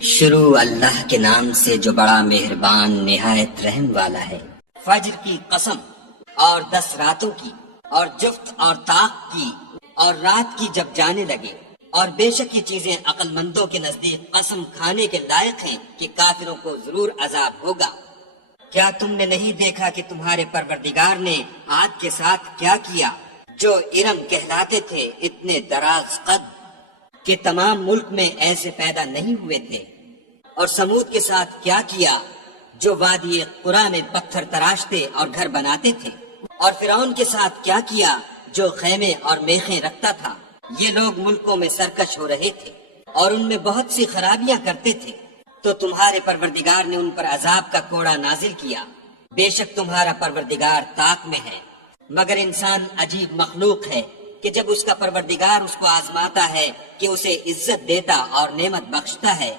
شروع اللہ کے نام سے جو بڑا مہربان نہایت رحم والا ہے۔ فجر کی قسم اور 10 راتوں کی اور جفت اور طاق کی اور رات کی جب جانے لگے، اور بے شک یہ چیزیں عقل مندوں کے نزدیک قسم کھانے کے لائق ہیں کہ کافروں کو ضرور عذاب ہوگا۔ کیا تم نے نہیں دیکھا کہ تمہارے پروردگار نے عاد کے ساتھ کیا کیا، جو ارم کہلاتے تھے اتنے دراز قد کہ تمام ملک میں ایسے پیدا نہیں ہوئے تھے، اور سمود کے ساتھ کیا کیا جو وادی قرا میں پتھر تراشتے اور گھر بناتے تھے، اور فرعون کے ساتھ کیا کیا جو خیمے اور میخیں رکھتا تھا۔ یہ لوگ ملکوں میں سرکش ہو رہے تھے اور ان میں بہت سی خرابیاں کرتے تھے، تو تمہارے پروردگار نے ان پر عذاب کا کوڑا نازل کیا۔ بے شک تمہارا پروردگار طاق میں ہے، مگر انسان عجیب مخلوق ہے کہ جب اس کا پروردگار اس کو آزماتا ہے کہ اسے عزت دیتا اور نعمت بخشتا ہے